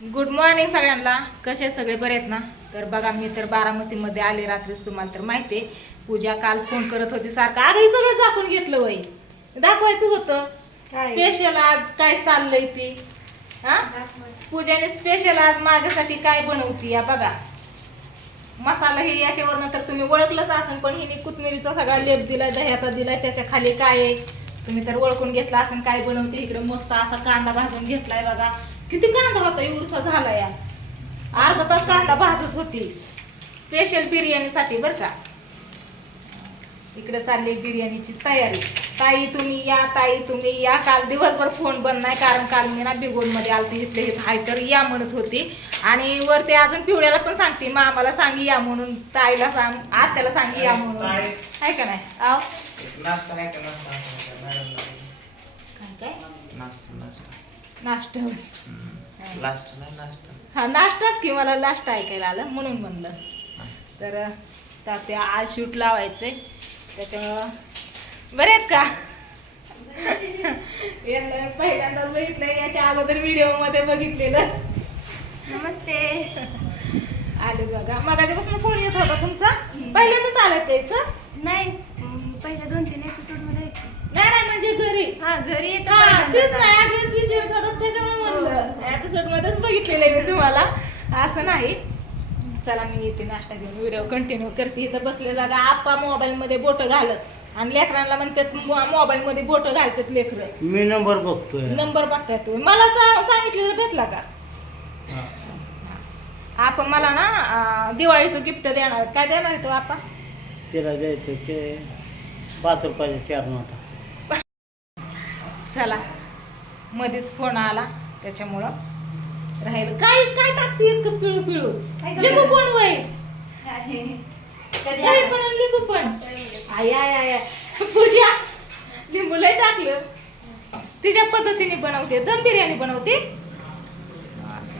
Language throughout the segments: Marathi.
गुड मॉर्निंग सगळ्यांना. कसे सगळे बरे आहेत ना? तर बघा मी तर बारामतीमध्ये आले रात्रीच, तुम्हाला तर माहिती आहे. पूजा काल फोन करत होती सारखं, अगं हे सगळं झाकून घेतलं वय, दाखवायचं होतं स्पेशल आज काय चाललंय ते. हा, पूजाने स्पेशल आज माझ्यासाठी काय बनवती या बघा. मसाला हे याच्यावरनं तर तुम्ही ओळखलंच असेल, पण हिने कोथिंबीरीचा सगळा लेप दिलाय, दह्याचा दिलाय, त्याच्या खाली काय आहे तुम्ही तर ओळखून घेतला असेल काय बनवते. इकडे मस्त असा कांदा भाजून घेतलाय बघा. किती कांदा होता, एवढसा झाला या, अर्धा तास कांदा भाजत होती स्पेशल बिर्याणीसाठी बरं का. इकडे चालली बिर्याणीची तयारी. ताई तुम्ही या, ताई तुम्ही या. काल दिवसभर फोन बंद नाही, कारण काल मी ना बिगोनमध्ये आलते, इथले हे हाय तर या म्हणत होती. आणि वरती अजून पिवळ्याला पण सांगते, मामाला सांगी या म्हणून, ताईला सांग, आत्याला सांगी या म्हणून, आहे का नाही? आव नाश्ता नाही का? नाश्ता काय काय नाश्ता नाश्ता लास्ट नाही नाश्ता. हा नाश्ताच की, मला लास्ट ऐकायला आलं म्हणून म्हणलं. तर तात्या आज शूट लावायचंय, त्याच्यामुळं बरे आहेत का? यांना पहिल्यांदाच बघितलं, याच्या अगोदर व्हिडिओ मध्ये बघितलेलं. नमस्ते. आले बघा, मगाच्यापासून फोन येत होता तुमचा, पहिल्यांदाच आलाय का इथं? नाही, पहिल्या 2-3 एपिसोड मध्ये. नाही म्हणजे घरी. हा, घरी येतो. तेच नाही, ऍड्रेस विचारत होता त्याच्यामुळे म्हणलं एपिसोड मध्येच बघितलेलं आहे मी तुम्हाला, असं नाही. चला मी येते नाश्ता घेऊन, व्हिडिओ कंटिन्यू करते. इथं बसले जागा आप्पा मोबाईल मध्ये बोट घालत, आणि लेकरांना म्हणतात मोबाईल मध्ये बोट घालतात लेकरं. मी नंबर बघतोय. नंबर बघताय तुम्ही, मला सांगितलेलं भेटला का? आपण मला ना दिवाळीचं गिफ्ट देणार, काय देणार आहे तो आपा? तिला द्यायचं ते 5 रुपयाचे 4 नोटा. चला मध्येच फोन आला त्याच्यामुळं राहिलं. काय काय टाकते इतकं पिळू पिळू? लिंबू पण वय, काय पण लिंबू पण. आय आय आय पूजा लिंबू लय टाकलं. तिच्या पद्धतीने बनवते, दम बिर्याणी बनवते.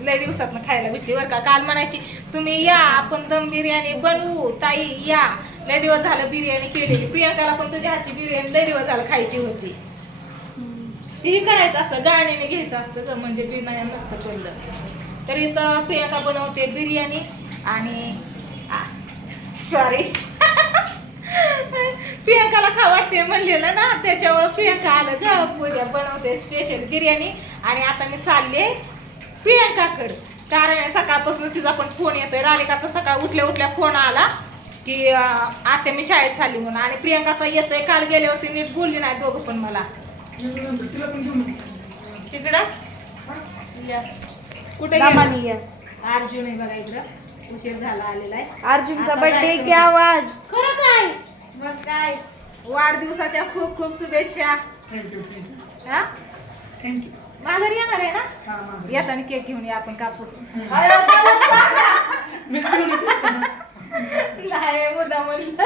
लय दिवसात खायला भेटली बरं का. काल म्हणायची तुम्ही या, आपण दम बिर्याणी बनवू, ताई या. लय दिवस झालं बिर्याणी केलेली, प्रियंकाला पण तुझ्या हातची बिर्याणी लय दिवस झालं खायची होती. हे करायचं असतं, गाण्याने घ्यायचं असतं म्हणजे बिर्याणी नसतं पहिलं. तर इथं प्रियंका बनवते बिर्याणी, आणि सॉरी प्रियंकाला खा वाटते म्हणलेलं ना, त्याच्यामुळे प्रियंका आलं ग. पूजा बनवते स्पेशल बिर्याणी, आणि आता मी चालले प्रियंकाकडे, कारण सकाळपासून तिचा पण फोन येतोय. राधिकाचा सकाळ उठल्या उठल्या फोन आला की आता मी शाळेत चालली म्हणून, आणि प्रियंकाचा येतोय. काल गेल्यावरती नीट बोलली नाही दोघं पण मला. तिकडं कुठे अर्जुन आहे बघा, इकडं उशीर झाला आलेला आहे. अर्जुनचा बर्थडे की आवाज. खरं काय? मग काय, वाढदिवसाच्या खूप खूप शुभेच्छा. हा, माघारी येणार आहे ना? येताना केक घेऊन या, आपण कापू. नाही मुद्दा म्हणलं,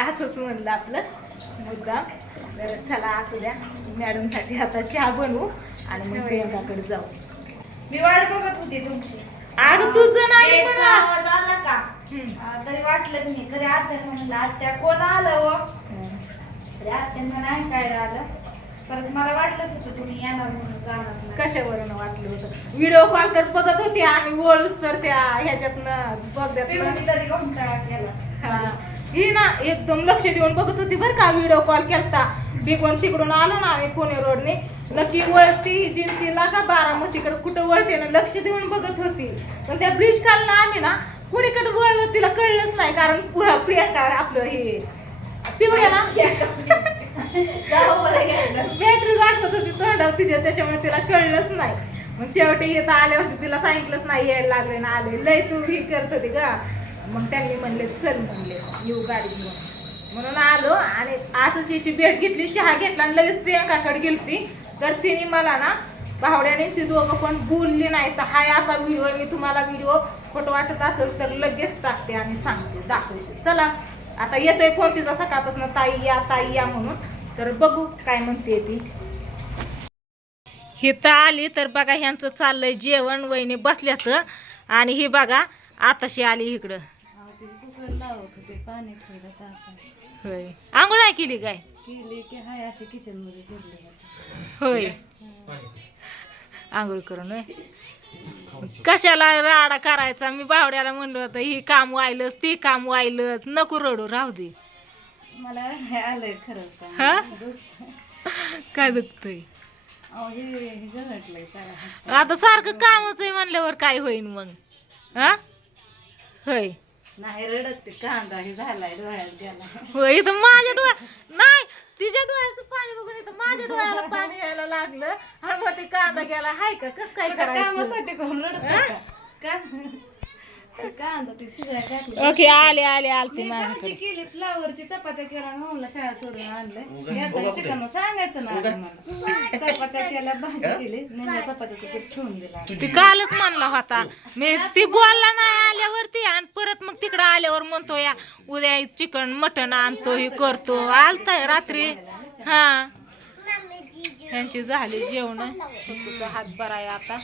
असंच म्हणलं आपलं मुद्दा. तर चला असू द्या, मॅडम साठी आता चहा बनवू आणि मग प्रियंकाकडे जाऊ. मी वाट बघत होती तुमची. अगं तुझं नाही केकचा म्हणा. आवाज आला का? तरी वाटलंच मी, तरी आत्याला म्हणलं आत्या कोण आलं हो? तरी आत्यांना नाही काय आलं. परत मला वाटलंच होतं तुम्ही येणार म्हणून, जाणार नाही. कशावरून वाटलं होतं? व्हिडिओ कॉल तर बघत होते आम्ही, वळूच तर त्या ह्याच्यातनं पिवळी बघत. तरी कंटाळा केला. ही ना एकदम लक्ष देऊन बघत होती बरं का. व्हिडिओ कॉल केलता, बिगोन तिकडून आलो ना आम्ही पुणे रोडने, नक्की वळती जिंतीला का बारामतीकडे कुठं वळते ना, लक्ष देऊन बघत होती. पण त्या ब्रिज खालनं आम्ही ना कुणीकडे वळलं तिला कळलंच नाही, कारण प्रियंका आपलं हे पिवळ्याला बॅटरी दाखवत होती तोंडावर तिच्या, त्याच्यामुळे तिला कळलंच नाही. मग शेवटी येतं आल्यावरती तिला सांगितलंच नाही यायला लागले ना, आले लय तू ही करत होती का. मग त्यांनी म्हणले चल, म्हणले येऊ गाडी घेऊन, म्हणून आलो. आणि असंच हिची भेट घेतली, चहा घेतला आणि लगेच प्रियंकाकडे गेलती. तर तिने मला ना भावड्याने ती दोघं पण बोलली नाही. तर हाय असा व्हिडिओ मी तुम्हाला, व्हिडिओ फोटो वाटत असेल तर लगेच टाकते आणि सांगते, दाखवते. चला आता येतोय फोन तिचा सकाळपासून, ताई या म्हणून. तर बघू काय म्हणते ती. ही तर आली तर बघा, ह्यांचं चाललंय जेवण, वहिनी बसल्यात. आणि ही बघा आताशी आली इकडं. होय, आंघोळ नाही केली काय? केली की हाय अशी किचन मध्ये शिरली. होय, आंघोळ करून होय. कशाला राडा करायचा, मी बावड्याला म्हणलं होतं ही काम व्हायलंच ती काम व्हायलंच, नको रडू राहू दे. मला आलंय खरंच हा काय दुखतंय आता सारखं कामच आहे म्हणल्यावर काय होईन मग. हा होय नाही रडत ते कांदा हे झालाय डोळ्यात गेला. होय इथं माझ्या डोळ्या नाही तिच्या डोळ्याचं पाणी बघून इथं माझ्या डोळ्याला पाणी यायला लागलं आणि मग ते कांदा गेला. हाय का कस काय करायचं. कामासाठी कोण रडत का कांदा ते शिजायला टाकलं. ओके आले आलती माझ्याकडे. केली फ्लावरची चपात्या केला म्हणून शाळा सोडून आणलं चिकन सांगायचं ना मला. चपात्या केल्या भाजी केली मी चपात्याचं पीठ ठेवून दिला. ती कालच म्हणला होता मी ती बोलला नाही आल्यावरती आणि परत मग तिकडं आल्यावर म्हणतो या उद्या चिकन मटण आणतो हे करतो. आलताय रात्री. हा ह्यांची झाली जेवण. छोटूचा हात बरा आहे आता.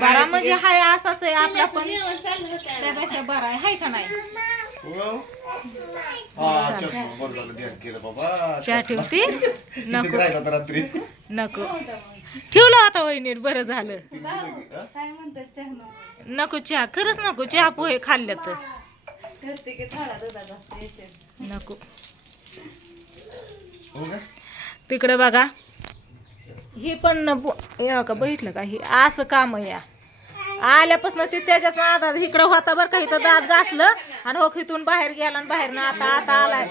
बरा म्हणजे हाय असाच आहे आपला पण त्यापेक्षा बरा आहे हाय का नाही. चहा ठेवते नको नको ठेवलं आता वहिनीत बरं झालं. काय म्हणतात चहा नको चहा खरंच नको चहा पोहे खाल्ल्या तर करते की थोडा दुधाचा नको. तिकडे बघा हे पण का बघितलं का हे असं काम या आल्यापासून ते त्याच्याच आधार इकडं होता बरं का. इथं दात घासलं आणि हो इथून बाहेर गेला आणि बाहेर ना आता आलाय.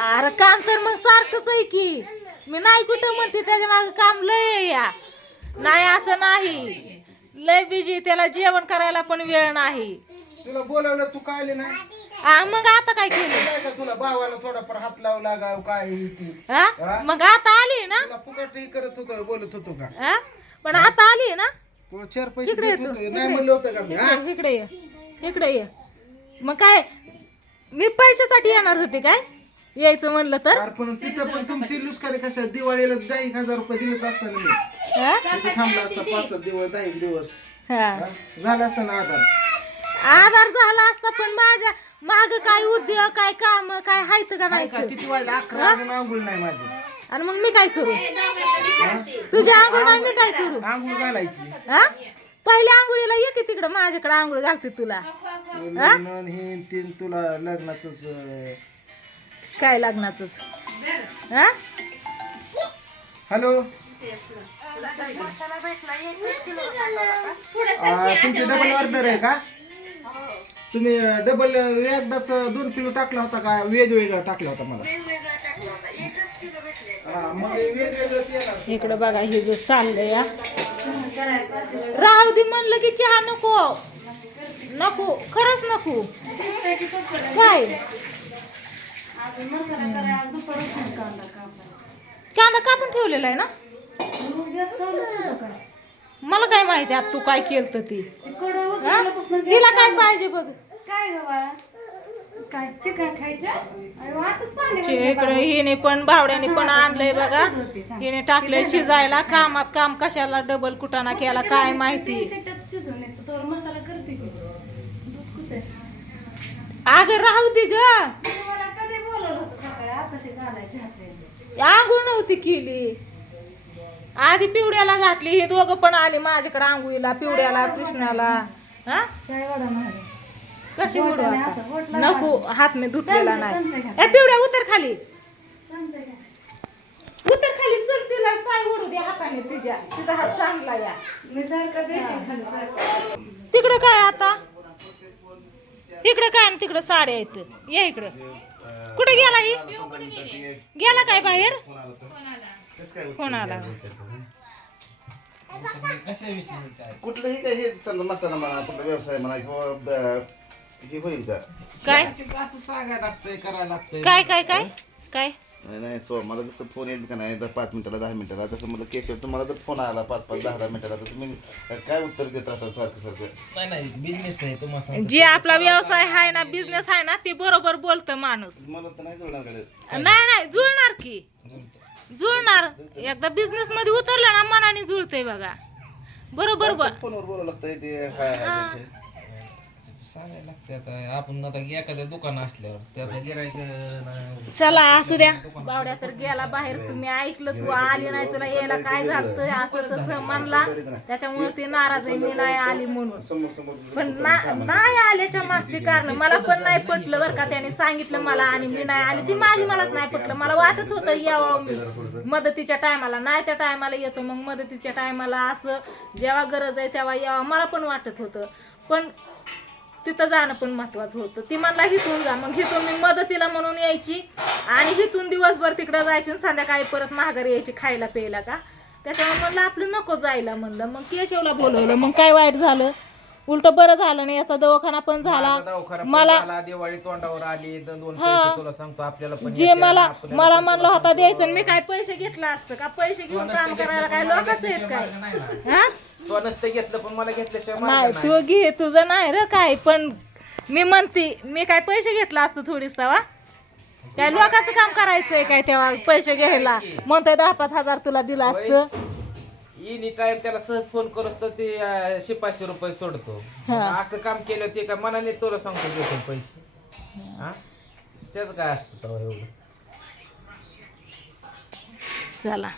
अरे काम तर मग सारखंच आहे की मी नाही कुठं म्हणते त्याच्या मागे काम लय आहे या. नाही असं नाही लय बिजी त्याला जेवण करायला पण वेळ नाही. तुला बोलवलं तू काय आले नाही. मग आता काय केलं तुला भावाला थोडाफार हात लावू लागाव काय ती मग आता आली ना तुला फुकट हे करत होतो बोलत होतो का. पण आता आली ना तुला 4 पैसे देत होतो नाही म्हणलं होतं का मी. इकडे ये मग काय मी पैशासाठी येणार होते काय यायचं म्हणलं तर. पण तिथं पण तुमची लुस्कारी कशा दिवाळीला 10,000 रुपये दिलेच असताना मी तिथे थांबला असता 5-7 दिवस 10 दिवस झाला असता ना आधार झाला असता. पण माझ्या माग काय उद्योग काय काम काय हायत का नाही. किती वाजले 11 अजून आंघोळ नाही माझी. आणि मग मी काय करू तुझी आंघोळ नाही मी काय करू. आंघोळ घालायची पहिल्या आंघोळीला ये की तिकडं माझ्याकडे आंघोळ घालते तुला. लग्न हे तीन तुला लग्नाच काय लग्नाच. हॅलो तुमची डबल ऑर्डर आहे का. तुम्ही डबल एकदाच 2 किलो टाकला होता का वेगवेगळा टाकला होता मला. मग वेगवेगळंच येणार. इकडं बघा हे जे चाललंय या राहू दे म्हणलं की चहा नको नको खरंच नको काय. कांदा कापून ठेवलेला आहे ना. मला काय माहिती आता तू काय केलं ती. तिला काय पाहिजे बघ. काय गं काय चिकन खायचं इकडे हिने पण भावड्याने पण आणलंय बघा. हिने टाकलंय शिजायला. कामात काम कशाला डबल कुटाणा केला काय माहिती. मसाला करते अगं राहू दे ग. मला कधी बोलवलं होतं सकाळी आताशी घालायचे आंघोळ नव्हती केली. आधी पिवड्याला घातली. हे दोघं पण आले माझ्याकडे आंघोळीला पिवड्याला कृष्णाला. हा काय वडा महाराज कशी उडू आता नको हात मी धुतलेला नाही. ए पिवड्या उतर खाली उतर खाली चल तिला साय ओढू दे हाताने तिच्या. तिचा हात चांगला या. मी सारखं देशील खाली तिकडं काय आता इकडं काय आणि तिकडं साड्या आहेत. ये इकडं कुठे गेला ही गेला काय बाहेर कोणाला. कुठलंही काही हे समजा मसाला म्हणा कुठला व्यवसाय म्हणा किंवा हे होईल का काय असं सांगायला लागतंय करायला लागतंय. काय काय काय काय नाही नाही सो मला जसं फोन येईल का नाही 5 मिनिटाला 10 मिनिटाला तसं मला केशव तुम्हाला जर फोन आला 5-5 10-10 मिनिटाला तर तुम्ही काय उत्तर देत राहता सारखं नाही बिझनेस आहे तुम्हाला. जे आपला व्यवसाय आहे ना बिझनेस आहे ना ते बरोबर बोलतं माणूस. मला तर नाही जुळणार नाही जुळणार की जुळणार. एकदा बिझनेस मध्ये उतरलं ना मनाने जुळतंय बघा बरोबर. फोनवर बोलावं लागतंय ते सांगायला लागते आता आपण आता एखाद्या दुकान असल्यावर त्याला गिरायक चला असू द्या बावड्या तर गेला बाहेर. तुम्ही ऐकलं, तू आली नाही, तुला यायला काय झालं असं तसं म्हणला, त्याच्यामुळे ती नाराज आहे मी नाही आली म्हणून. पण नाही आल्याच्या मागची कारण मला पण नाही पटलं बरं का. त्याने सांगितलं मला आणि मी नाही आली, ती माझी मलाच नाही पटलं. मला वाटत होतं यावं मदतीच्या टायमाला, नाही त्या टायमाला येतो, मग मदतीच्या टायमाला असं जेव्हा गरज आहे तेव्हा यावं मला पण वाटत होतं. पण तिथं जाणं पण महत्वाचं होतं. ती म्हणला हिथून जा, मग हिथून मी मदतीला म्हणून यायची आणि हिथून दिवसभर तिकडं जायची आणि संध्याकाळी परत माघारी यायची खायला प्यायला का. त्याच्यामुळे म्हणलं आपलं नको जायला म्हणलं. मग केशवला बोलवलं, मग काय वाईट झालं, उलट बरं झालं नाही. याचा दवाखाना पण झाला. मला दिवाळी तोंडावर आली 2 पैसे तुला सांगतो आपल्याला पण जे मला म्हणलं होता द्यायचं आणि मी काय पैसे घेतलं असतं का. पैसे घेऊन काम करायला काय लोकांचं आहेत काय. हा तो नसतं घेतलं पण मला घेतल्याशिवाय नाही तू घे, तुझं नाही र काय. पण मी म्हणते मी काय पैसे घेतला असतं थोडीस तेव्हा. काय लोकांचं काम करायचंय काय तेव्हा पैसे घ्यायला. म्हणतोय 10-5 हजार तुला दिलं असतं. एनी टाइम त्याला सहज फोन करत तर ते 500 रुपये सोडतो. असं काम केलं ते का मनाने तुला सांगतो देतो पैसे. हा त्याच काय असतं तेव्हा एवढं. चला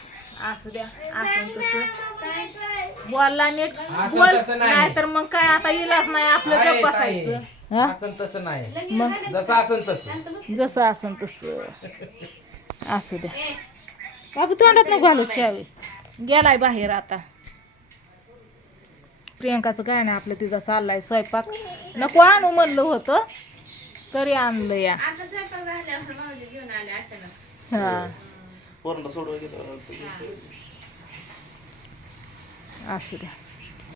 असू द्या, असं तसं बोलला नीट असं बोल, तसं नाही. नाही तर मग काय आता इलाज नाही आपलं गप बसायचं. हा? असं तसं नाही, मग जसं असं तसं. जसं असन तसं असू द्या. बाबू तोंडात नको घालू चावी, गेलाय बाहेर आता. प्रियंकाचं काय नाही आपलं, तिचा चाललाय स्वयंपाक. नको आणू म्हणलं होतं तरी आणलं या. हा पोरांना सोडवायचं असू द्या.